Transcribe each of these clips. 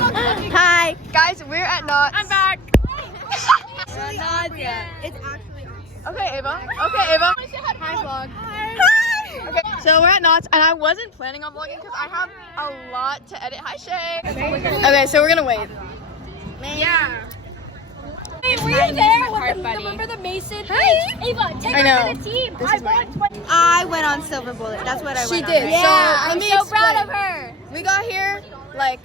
Hi. Guys, we're at Knott's. I'm back. It's actually awesome. Okay, Ava. Hi, vlog. Hi. Okay, so we're at Knott's, and I wasn't planning on vlogging because I have a lot to edit. Hi, Shay. Okay, so we're gonna wait. Yeah. Hey, were you there? Remember the Mason? Hi. Ava, take I know. her to the team. This is mine. I went on Silver Bullet. That's what I She went did. on. So I'm let me so proud explain. of her. We got here like,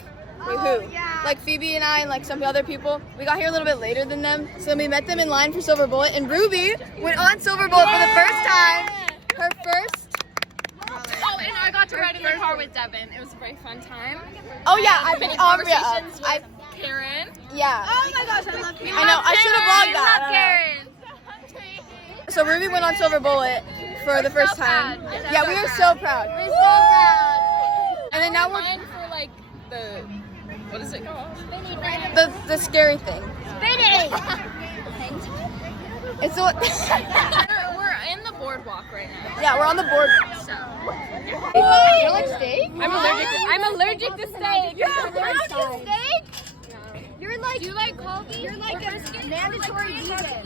wait, who? Like Phoebe and I and like some other people. We got here a little bit later than them. So we met them in line for Silver Bullet, and Ruby went on Silver Bullet for the first time. Her first. Oh, and I got to ride in the car with Devin. It was a very fun time. Oh yeah, I picked Ambria up. Conversations with Karen. Yeah. Oh my gosh, I love I know. I should have vlogged that. Love Karen. So Ruby went on Silver Bullet for the first time. Yeah, we are so proud. We're so proud. And then now we're Mine for like the, what is it called? the scary thing. It's what? We're in the boardwalk right now. Yeah, we're on the board. So. You like steak? I'm allergic to steak. You're allergic to steak? You're like, do you like coffee? You're like a mandatory vegan.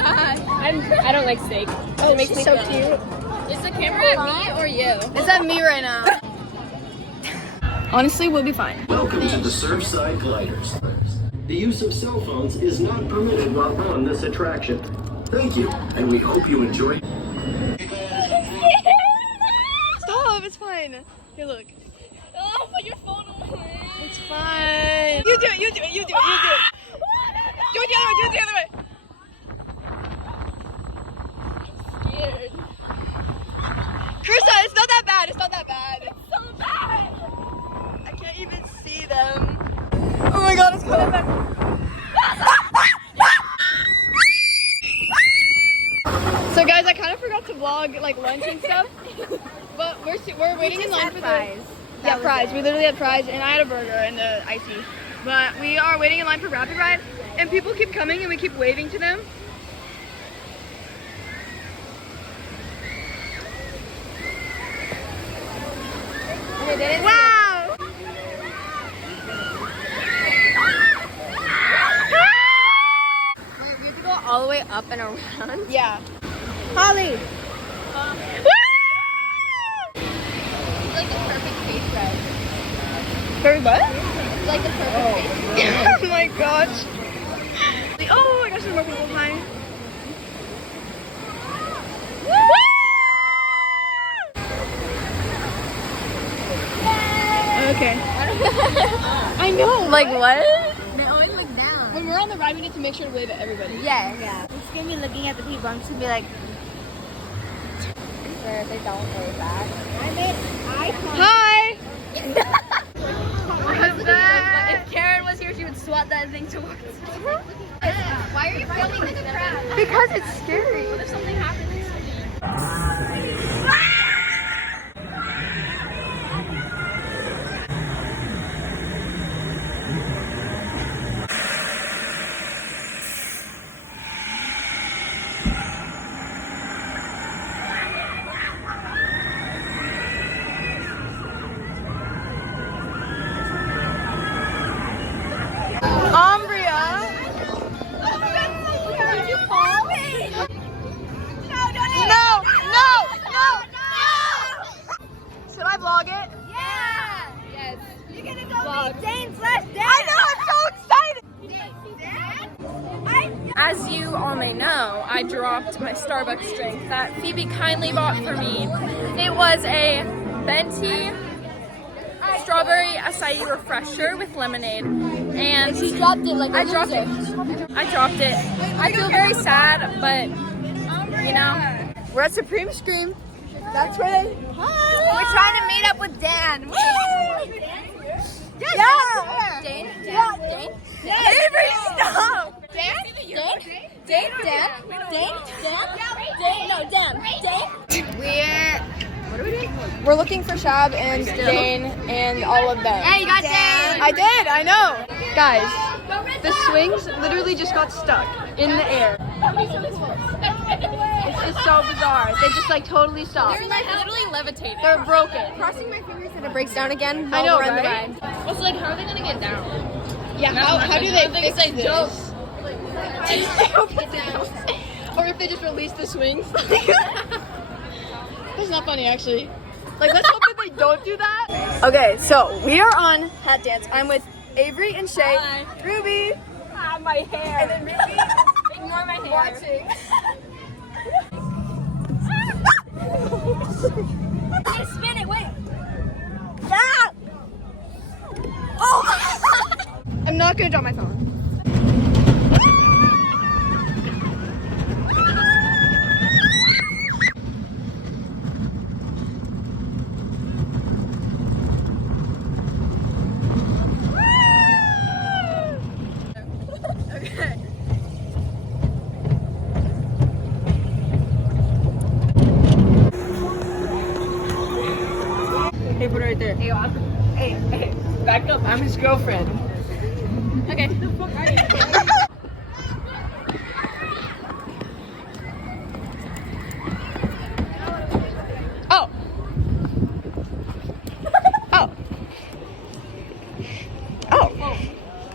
I don't like steak. Oh, it makes me so cute. Is the camera at me or you? It's at me right now. Honestly, we'll be fine. Welcome to the Surfside Gliders. The use of cell phones is not permitted while on this attraction. Thank you, and we hope you enjoy. Stop, it's fine. Here, look. Oh, put your phone away. It's fine. You do it. Do it the other way. Scared. Krista, it's not that bad. It's So bad. I can't even see them. Oh my god, it's coming back. So guys, I kind of forgot to vlog like lunch and stuff, but we're waiting in line for fries. the fries. We literally had fries, and I had a burger and the icy. But we are waiting in line for Rapid Ride, and people keep coming, and we keep waving to them. Wow! Wait, we have to go all the way up and around. Yeah. Holly. It's like the perfect face red. Very what? It's like the perfect face red. Oh my gosh. Oh my gosh, there's more people behind. Okay. I know. Like what? They always look down. When we're on the ride, we need to make sure to wave at everybody. Yeah. It's gonna be looking at the people. I'm just gonna be like, If they don't wave back. I made eye Hi. If Karen was here, she would swat that thing towards us. Why are you filming this crap? Because it's scary. What if something happens? Ambria. Did you fall? No. Should I vlog it? Yeah! Yes. You're gonna go meet Dane/Dan. I know. I'm so excited. As you all may know, I dropped my Starbucks drink that Phoebe kindly bought for me. It was a venti strawberry acai refresher with lemonade, and She dropped it like I dropped it. I feel very sad, but you know. We're at Supreme Scream. That's where they. We're trying to meet up with Dan. Yeah. Dane? Avery, stop. We're looking for Shab and Dane and all of them. Hey, you got Dane! I did, I know. Guys, the swings literally just got stuck in the air. It's so bizarre. They just like totally stop. They're like literally levitating. They're broken. Crossing my fingers and it breaks down again. I know, While we're on the right? ride. Also, like, how are they gonna get down? Yeah, how do they fix like this? jump. Or if they just release the swings. That's not funny, actually. Like, let's hope that they don't do that. Okay, so we are on Hat Dance. I'm with Avery and Shay, Hi. Ruby, Ah, my hair. and then Ricky Ignore my hair. watching. Hey, spin it, wait. I'm not gonna drop my phone. Okay. Hey, put it right there. Hey, back up. I'm his girlfriend. Okay. Oh. Oh. Oh.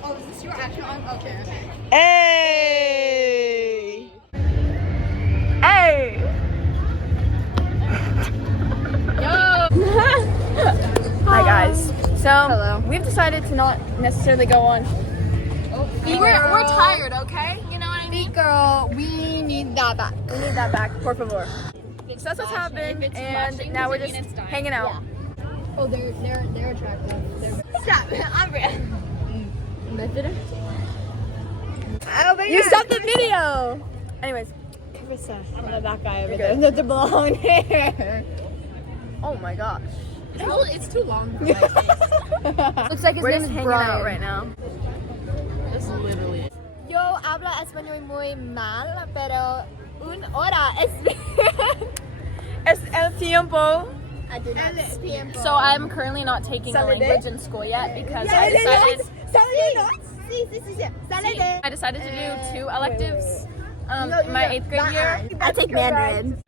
Oh, is this your actual arm? Okay. Hey. Hey. Hi guys. So we've decided to not necessarily go on. We're tired, okay? You know what I mean? Girl, we need that back. We need that back, por favor. So that's what's happened, and now we're just hanging out. Oh, they're attractive. Stop. I'm ready. Method. You stopped the video. Anyways, That guy over there. The blonde hair. oh my gosh. It's too long. Looks like his We're name just is hanging Brian. out right now. That's literally it. Yo habla español muy mal, pero una hora es bien. Es el tiempo. I did not speak. So I'm currently not taking a Sale de? language in school yet because I decided Sale de. I decided to do 2 electives in my 8th grade year. I take Mandarin.